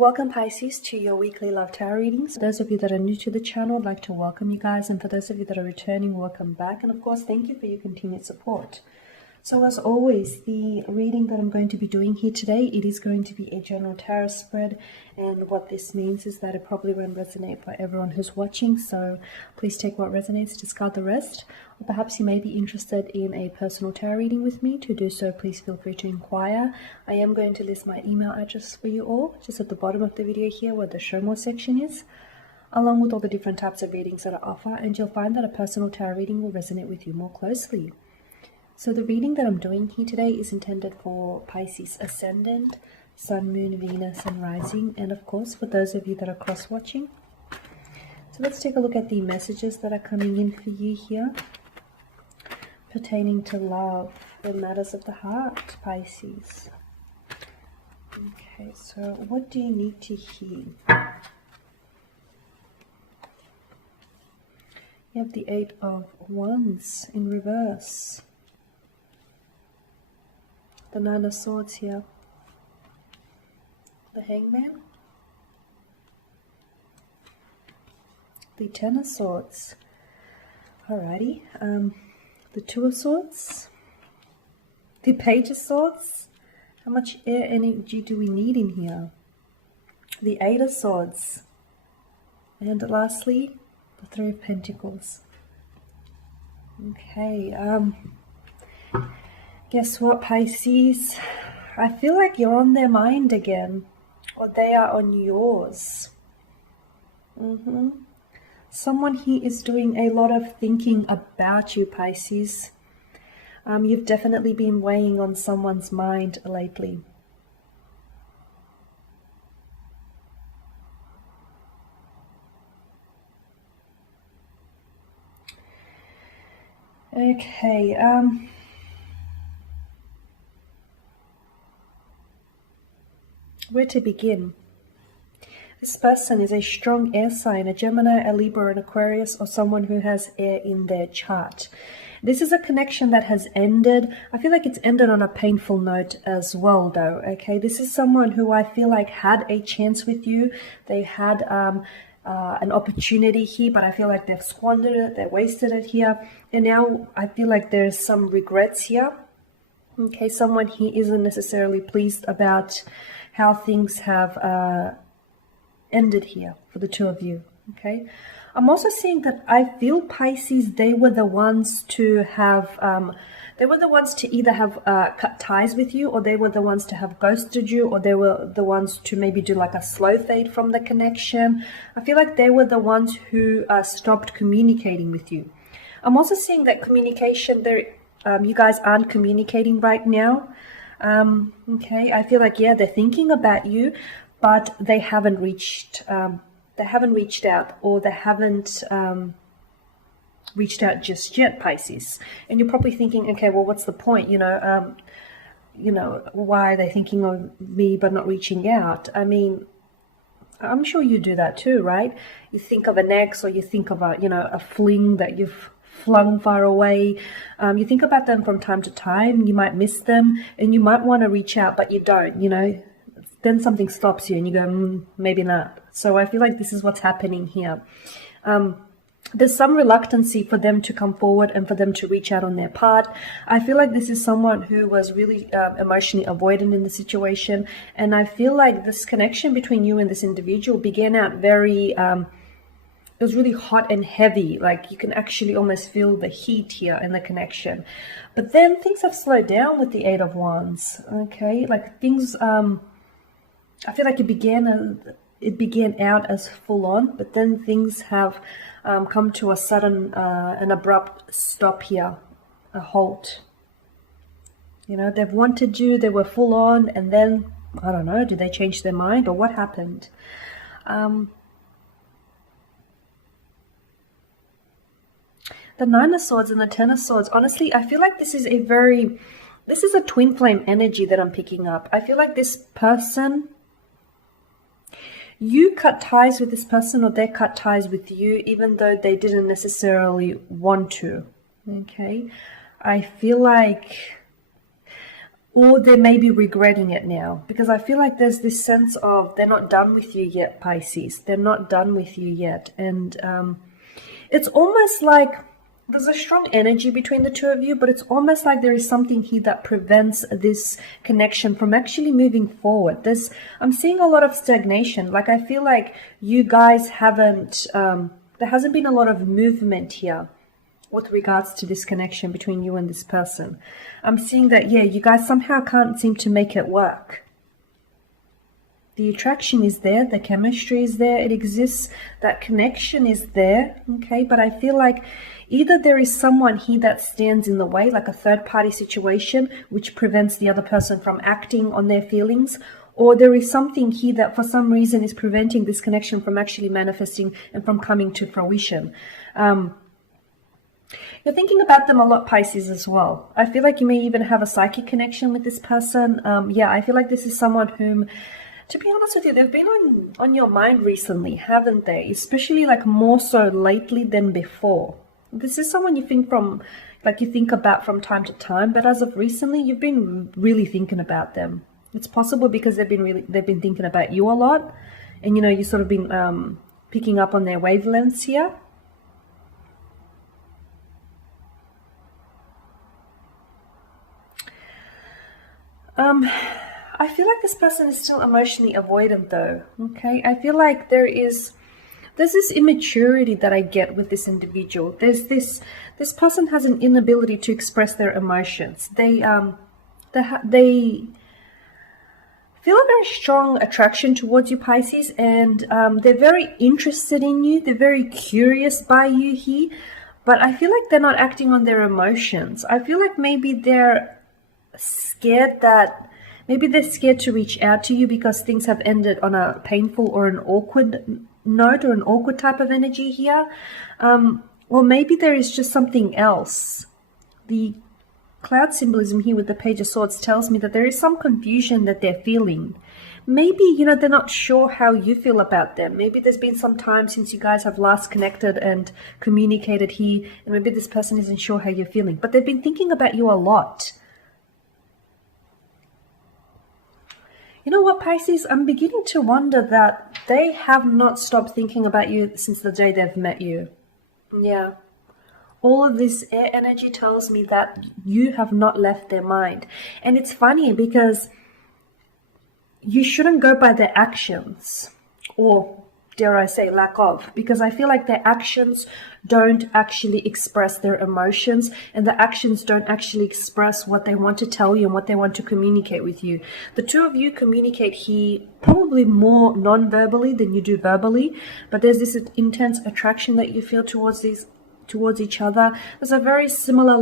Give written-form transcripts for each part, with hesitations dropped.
Welcome Pisces to your weekly love tarot readings. For those of you that are new to the channel, I'd like to welcome you guys, and for those of you that are returning, welcome back, and of course thank you for your continued support. So as always, the reading that I'm going to be doing here today, it is going to be a general tarot spread, and what this means is that it probably won't resonate for everyone who's watching, so please take what resonates, discard the rest. Or perhaps you may be interested in a personal tarot reading with me. To do so, please feel free to inquire. I am going to list my email address for you all just at the bottom of the video here where the show more section is, along with all the different types of readings that I offer, and you'll find that a personal tarot reading will resonate with you more closely. So the reading that I'm doing here today is intended for Pisces Ascendant, Sun, Moon, Venus, and Rising, and of course for those of you that are cross-watching. So let's take a look at the messages that are coming in for you here, pertaining to love and matters of the heart, Pisces. Okay, so what do you need to hear? You have the Eight of Wands in reverse. The Nine of Swords here. The Hangman. The Ten of Swords. Alrighty. The Two of Swords. The Page of Swords. How much air energy do we need in here? The Eight of Swords. And lastly, the Three of Pentacles. Okay, guess what, Pisces? I feel like you're on their mind again, or they are on yours. Someone here is doing a lot of thinking about you, Pisces. You've definitely been weighing on someone's mind lately. Okay, where to begin? This person is a strong air sign, a Gemini, a Libra, an Aquarius, or someone who has air in their chart. This is a connection that has ended. I feel like it's ended on a painful note as well, though. Okay, this is someone who I feel like had a chance with you. They had an opportunity here, but I feel like they've squandered it, they wasted it here, and now I feel like there's some regrets here. Okay, someone here isn't necessarily pleased about how things have ended here for the two of you. Okay, I'm also seeing that I feel, Pisces, they were the ones to have either have cut ties with you, or they were the ones to have ghosted you, or they were the ones to maybe do like a slow fade from the connection. I feel like they were the ones who stopped communicating with you. I'm also seeing that communication there, you guys aren't communicating right now. Okay, I feel like, yeah, they're thinking about you, but they haven't reached out, or they haven't reached out just yet, Pisces. And you're probably thinking, okay, well, what's the point? You know, why are they thinking of me but not reaching out? I mean, I'm sure you do that too, right? You think of an ex, or you think of a fling that you've flung far away. You think about them from time to time. You might miss them, and you might want to reach out, but you don't. Then something stops you, and you go, maybe not. So I feel like this is what's happening here. There's some reluctancy for them to come forward and for them to reach out on their part. I feel like this is someone who was really emotionally avoidant in the situation, and I feel like this connection between you and this individual began out very it was really hot and heavy. Like, you can actually almost feel the heat here in the connection. But then things have slowed down with the Eight of Wands. Okay, like things, I feel like it began out as full on, but then things have come to a sudden, an abrupt stop here, a halt. They've wanted you, they were full on, and then, I don't know, did they change their mind, or what happened? The Nine of Swords and the Ten of Swords, honestly, I feel like this is a twin flame energy that I'm picking up. I feel like this person, you cut ties with this person, or they cut ties with you, even though they didn't necessarily want to. Okay, I feel like or they may be regretting it now, because I feel like there's this sense of they're not done with you yet, Pisces. They're not done with you yet. And it's almost like there's a strong energy between the two of you, but it's almost like there is something here that prevents this connection from actually moving forward. I'm seeing a lot of stagnation. Like, I feel like you guys haven't, there hasn't been a lot of movement here with regards to this connection between you and this person. I'm seeing that, yeah, you guys somehow can't seem to make it work. The attraction is there, the chemistry is there, it exists, that connection is there, okay? But I feel like either there is someone here that stands in the way, like a third-party situation, which prevents the other person from acting on their feelings, or there is something here that for some reason is preventing this connection from actually manifesting and from coming to fruition. You're thinking about them a lot, Pisces, as well. I feel like you may even have a psychic connection with this person. Yeah, I feel like this is someone whom, to be honest with you, they've been on your mind recently, haven't they? Especially like more so lately than before. This is someone you think about from time to time, but as of recently, you've been really thinking about them. It's possible because they've been thinking about you a lot, and you've sort of been picking up on their wavelengths here. I feel like this person is still emotionally avoidant though, okay? I feel like there's this immaturity that I get with this individual. This person has an inability to express their emotions. They feel a very strong attraction towards you, Pisces, and they're very interested in you. They're very curious by you here, but I feel like they're not acting on their emotions. I feel like maybe they're scared to reach out to you because things have ended on a painful or an awkward note, or an awkward type of energy here. Or maybe there is just something else. The cloud symbolism here with the Page of Swords tells me that there is some confusion that they're feeling. Maybe, they're not sure how you feel about them. Maybe there's been some time since you guys have last connected and communicated here, and maybe this person isn't sure how you're feeling. But they've been thinking about you a lot. You know what, Pisces? I'm beginning to wonder that they have not stopped thinking about you since the day they've met you. Yeah. All of this air energy tells me that you have not left their mind. And it's funny because you shouldn't go by their actions, or dare I say lack of, because I feel like their actions don't actually express their emotions, and the actions don't actually express what they want to tell you and what they want to communicate with you. The two of you communicate here probably more non-verbally than you do verbally, but there's this intense attraction that you feel towards each other. There's a very similar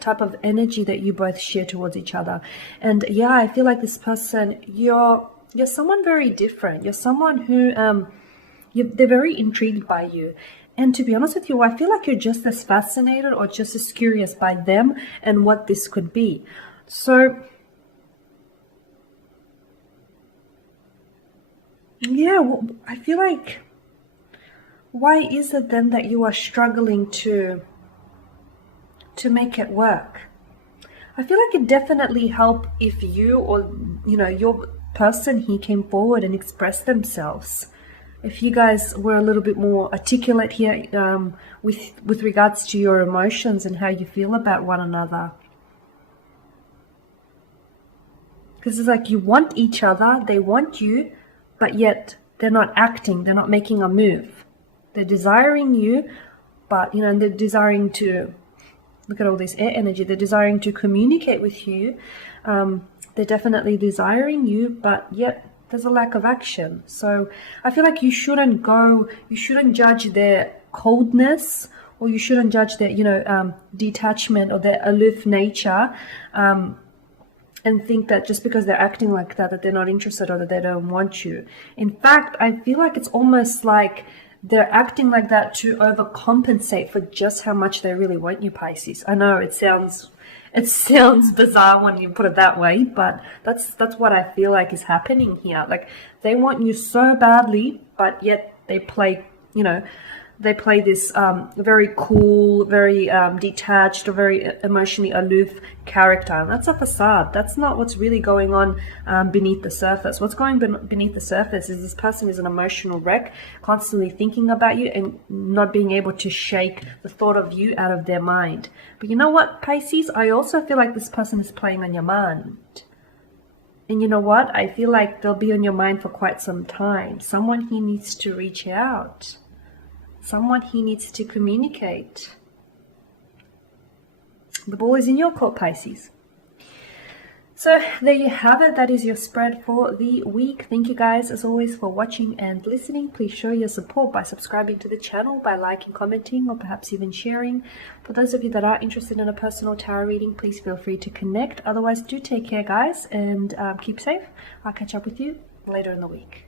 type of energy that you both share towards each other. And yeah, I feel like this person, you're someone very different. You're someone who they're very intrigued by you. And to be honest with you, I feel like you're just as fascinated or just as curious by them and what this could be. So yeah, I feel like, why is it then that you are struggling to make it work? I feel like it definitely help if you or your person here came forward and expressed themselves. If you guys were a little bit more articulate here with regards to your emotions and how you feel about one another. Because it's like you want each other, they want you, but yet they're not acting, they're not making a move. They're desiring you, but they're desiring to, look at all this air energy, they're desiring to communicate with you. They're definitely desiring you, but yet there's a lack of action. So I feel like you shouldn't judge their coldness, or you shouldn't judge their, detachment or their aloof nature, and think that just because they're acting like that they're not interested or that they don't want you. In fact, I feel like it's almost like they're acting like that to overcompensate for just how much they really want you, Pisces. I know it sounds bizarre when you put it that way, but that's what I feel like is happening here. Like, they want you so badly, but yet they play, they play this very cool, very detached, or very emotionally aloof character. And that's a facade. That's not what's really going on beneath the surface. What's going beneath the surface is this person is an emotional wreck, constantly thinking about you and not being able to shake the thought of you out of their mind. But you know what, Pisces? I also feel like this person is playing on your mind. And you know what? I feel like they'll be on your mind for quite some time. Someone he needs to reach out. Someone he needs to communicate. The ball is in your court, Pisces. So there you have it. That is your spread for the week. Thank you guys as always for watching and listening. Please show your support by subscribing to the channel, by liking, commenting, or perhaps even sharing. For those of you that are interested in a personal tarot reading, please feel free to connect. Otherwise, do take care, guys, and keep safe. I'll catch up with you later in the week.